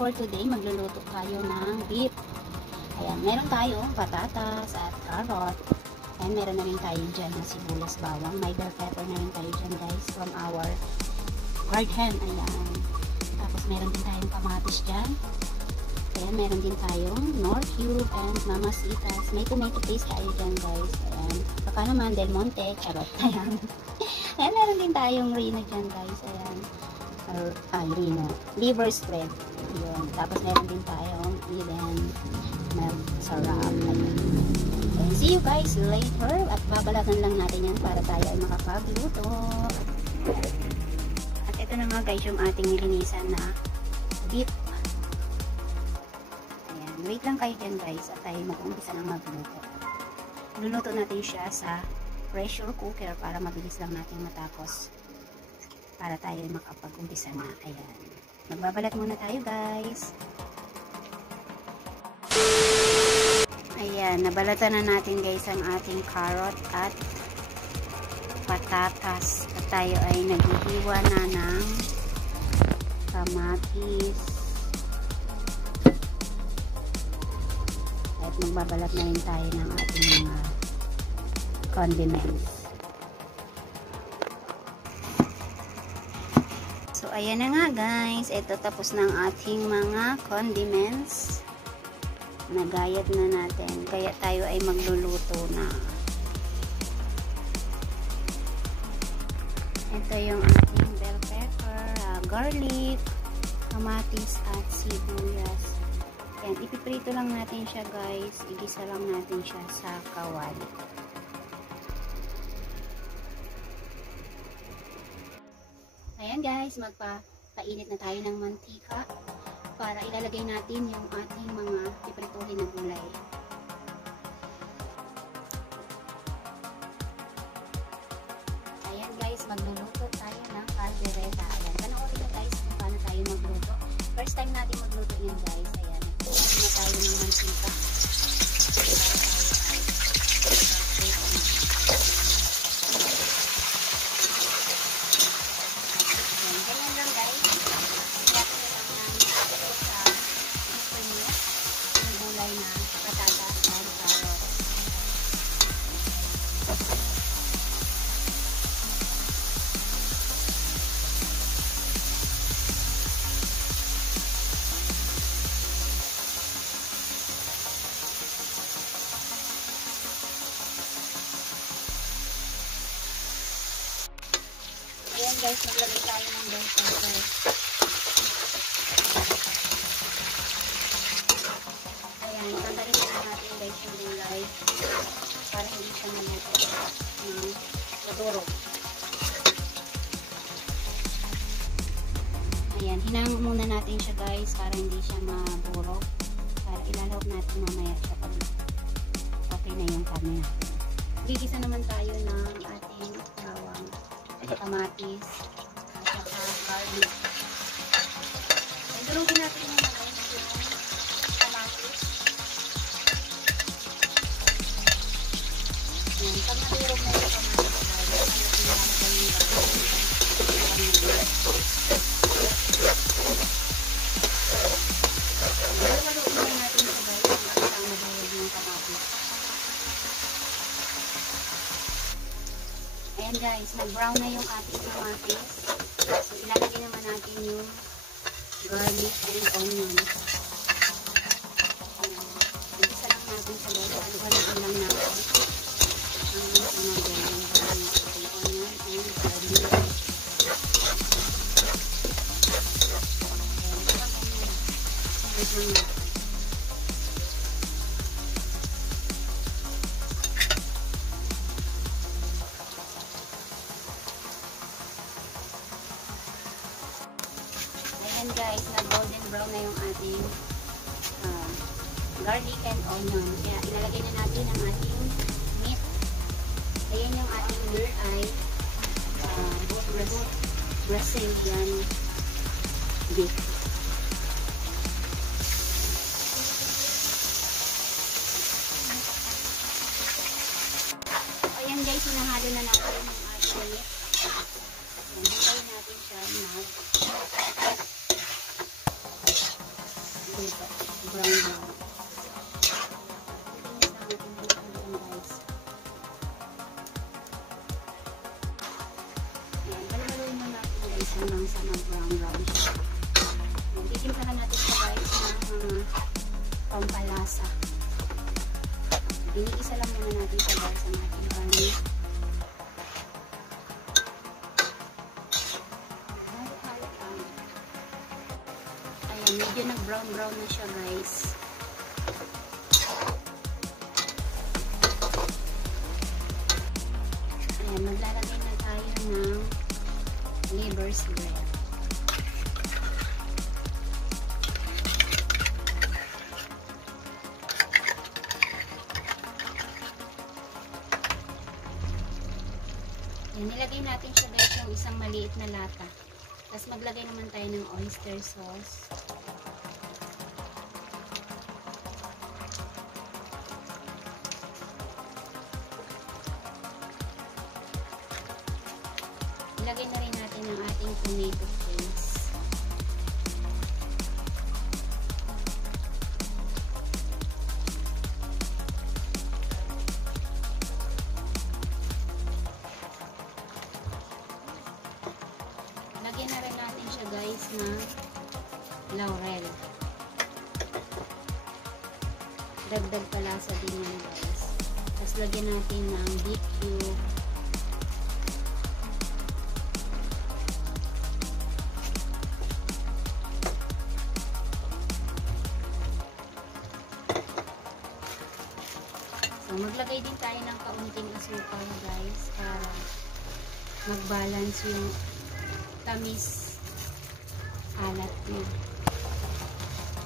for today, magluluto tayo ng beef. Ayan, meron tayong patatas at carrot. Ayan, meron na rin tayo dyan ng sibuyas, bawang. May bell pepper na rin tayo dyan guys from our garden. Ayan. Tapos meron din tayong kamatis dyan. Ayan, meron din tayong Nor Cube and Mamasitas. May tomato paste tayo dyan guys. Ayan. Baka naman Del Monte, charot. Ayan. Ayan, meron din tayong Rino dyan guys. Ayan. Rino. Liver spread. Ayan. Tapos meron din tayong Eden na sarap. Ayan. And see you guys later. At babalatan lang natin yan para tayo ay makapagluto. At ito na nga guys yung ating nilinisan na beef. Ayan. Wait lang kayo dyan guys at tayo mag-umpisa ng magluto. Luluto natin siya sa pressure cooker para mabilis lang natin matapos. Para tayo ay makapag-umpisa na. Ayan. Magbabalat muna tayo guys. Ayan, nabalatan na natin guys ang ating carrot at patatas. At tayo ay naghihiwa na ng kamatis. At magbabalat na rin tayo ng ating mga condiments. So, ayan na nga guys. Ito tapos na ang ating mga condiments. Nagayat na natin. Kaya tayo ay magluluto na. Ito yung ating bell pepper, garlic, kamatis at sibuyas. Yan, ipiprito lang natin siya guys. Igisa lang natin siya sa kawali. Ayan guys, magpapainit na tayo ng mantika para ilalagay natin yung ating mga iprituhin na gulay. Ayan guys, magluluto tayo ng caldereta. Ayan, panoorin na guys kung paano tayo magluto. First time natin magluto yan guys. Ayan, nagpunan na tayo ng mantika. Ayan guys, maglagay tayo ng bell pepper. Ayan, tanggalin na natin guys yung gulay para hindi siya madurog. Ayan, hinang muna natin siya guys para hindi siya madurog. Para ilalawag natin mamaya siya pag okay na yung karne natin. Gigisa naman tayo ng ating bawang, kamatis, at saka garlic. And durugin natin yung kamatis. Yan, pag nadurog na yung kamatis, natin yung ayan guys, nag-brown na yung ating kamatis. So, ilalagay naman natin yung garlic and onion. Isa lang natin sa guys. Alugalugan lang natin. Ang sinagay yung garlic and onion and garlic. Ayan, ayan guys, na golden brown na yung ating garlic and onion. Kaya ilalagay na natin ang ating meat. Ayan yung ating meat ay Brazilian beef. Ayan guys, hinahalo na natin yung ating meat. Hintayin natin siya dito. Brown brown. Guys. Ayan, haluin mo natin guys hanggang sa brown brown siya. Titimplahan natin siya guys ng pampalasa. Iniisa lang muna natin siya guys sa ating pani. Ayan, medyo nag-brown brown na siya guys. Ayan, maglalagay na tayo ng labor's bread. Ayan, nilagay natin siya guys yung isang maliit na lata. Tapos maglagay naman tayo ng oyster sauce. Ilagay na rin natin ang ating tomato paste. Lagyan na rin natin siya guys ng laurel. Dagdag palasa din yan guys. Tapos lagyan natin ng beet cube. So maglagay din tayo ng kaunting asukal guys para mag-balance yung tamis alat niya.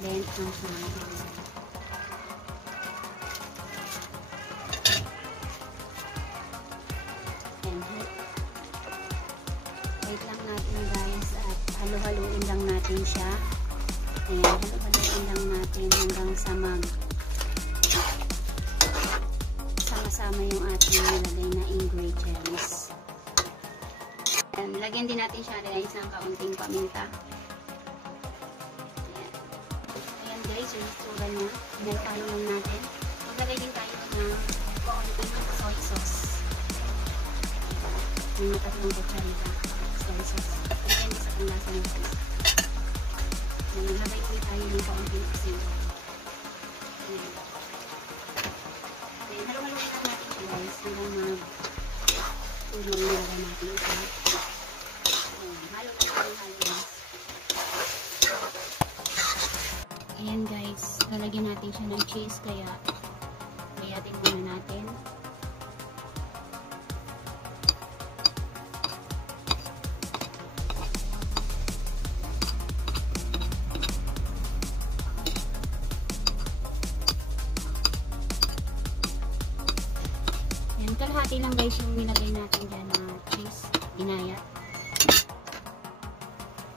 Then ang hangin. Wait lang natin guys at halu-haluin lang natin siya. Ayan, halu-haluin lang natin hanggang sa sama-sama yung ating nilagay na ingredients. Ayan, lagyan din natin siya rin isang kaunting paminta. Ayan guys, yung itsura niya. Hinalo lang natin. Maglagay din tayo ng kaunting soy sauce. May matatlong kutsarita soy sauce. Depende sa panlasa natin. Maglagay din tayo ng kaunting asin. Ayan. Ayan, halo-haloin lang natin siya guys hanggang mag-tulong nilagay natin ito. Ayan guys, lalagyan natin siya ng cheese kaya kayatin muna natin. Ayan, kalahati lang guys yung nilagay natin dyan na cheese, ginaya.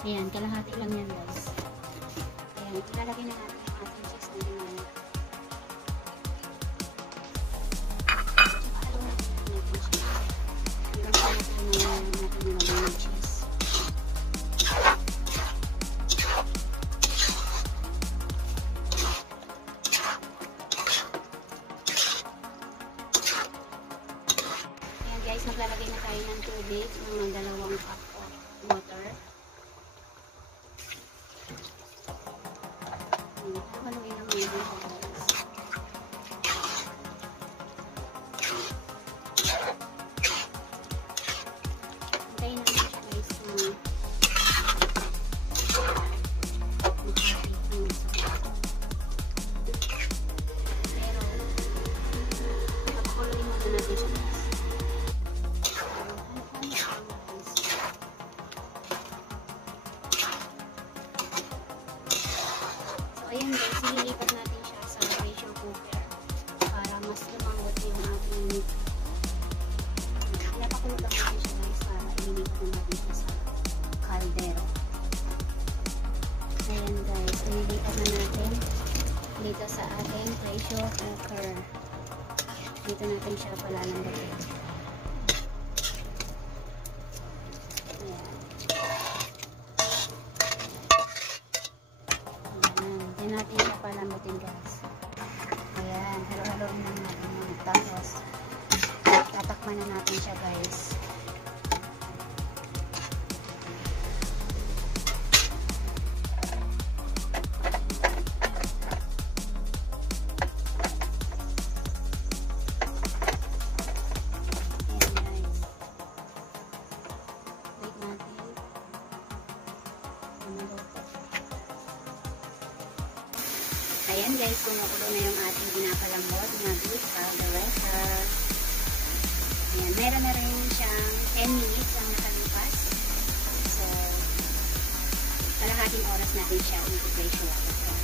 Ayan, kalahati lang yan guys. Ayan, ilalagay na natin yung ating cheese na ginaya. Tsaka haluan natin siya. Hanggang sa natin nilagay ng cheese. Ayan guys, maglalagay na tayo ng tubig ng 2 cup of water. Haluin lang natin siya guys. Hintayin natin siya guys na makapit yung sabaw. Pero pagkuluin muna natin siya guys. Ayan guys, ililipat natin siya sa pressure cooker para mas lumangot yung ating meat. Pinapakulot lang natin siya guys para ililipat natin siya sa kaldero. Ayan guys, ililipat na natin dito sa ating pressure cooker. Dito natin siya palalambatin. Ayan. Ayan natin i-brown lang natin muna. Tapos, tatakpan na natin siya guys. Ayan guys, kumukulo na yung ating pinapalambot na beef caldereta. Ayan, meron na rin siyang 10 minutes ang nakalipas. So, kalahating oras natin siya i-pressure cooker.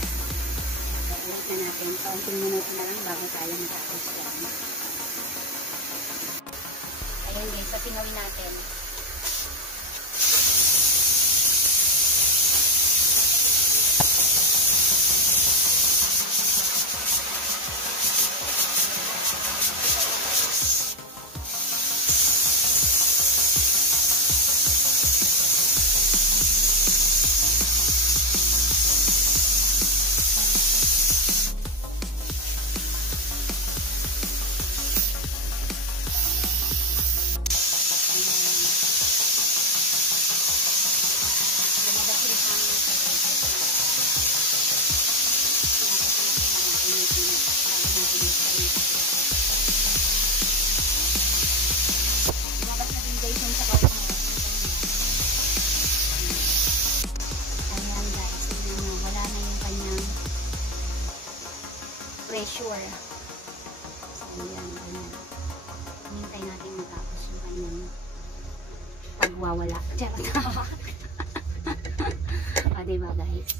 So, ulit na natin. Kaunting minuto na lang bago tayo matapos yan. Ayan guys, patingawin natin. Pressure. So, ayan, ganyan. Hintay natin matapos yung kanyang pagwawala. Charot. O, diba guys?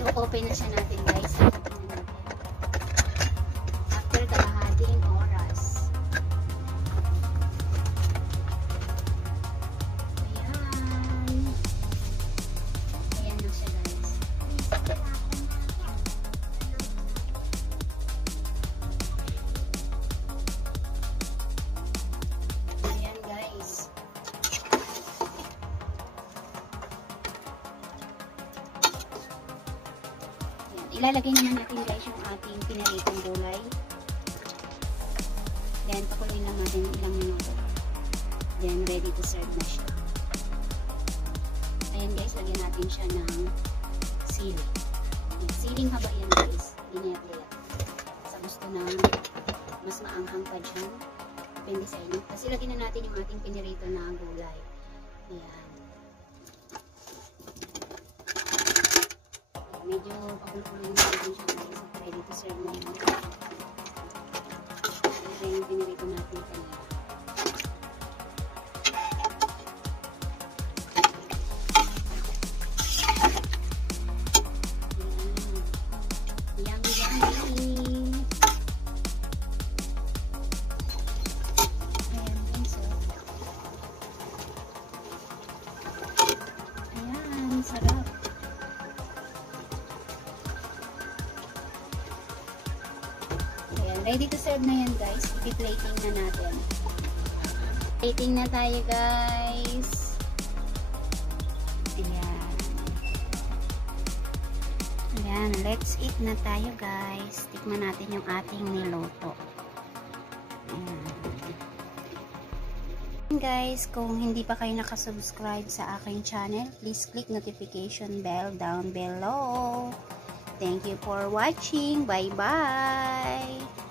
I-open na siya natin guys. After kalahating oras. Ayan. Ayan na siya guys. Ilalagay naman natin guys yung ating pinaritong gulay. Then, pakuloyin lang natin ilang minuto. Then, ready to serve na siya. Ayan guys, lagyan natin siya ng sili. Siling haba yan guys. Diniyat-liyat. Sa gusto na mas maanghang pa dyan. Depende sa inyo. Kasi lagyan na natin yung ating pinirito na gulay. Ayan. Medyo pakulo-kuloyin natin siya guys. Ready to serve na yun. Ito yung pinirito natin kanina. Yummy, yummy! Ayan guys. Ayan, sarap. Ready to serve na yan guys. I-plating na natin. Plating na tayo guys. Ayan. Ayan. Let's eat na tayo guys. Tikman natin yung ating niluto. Ayan. Guys, kung hindi pa kayo nakasubscribe sa aking channel, please click notification bell down below. Thank you for watching. Bye-bye!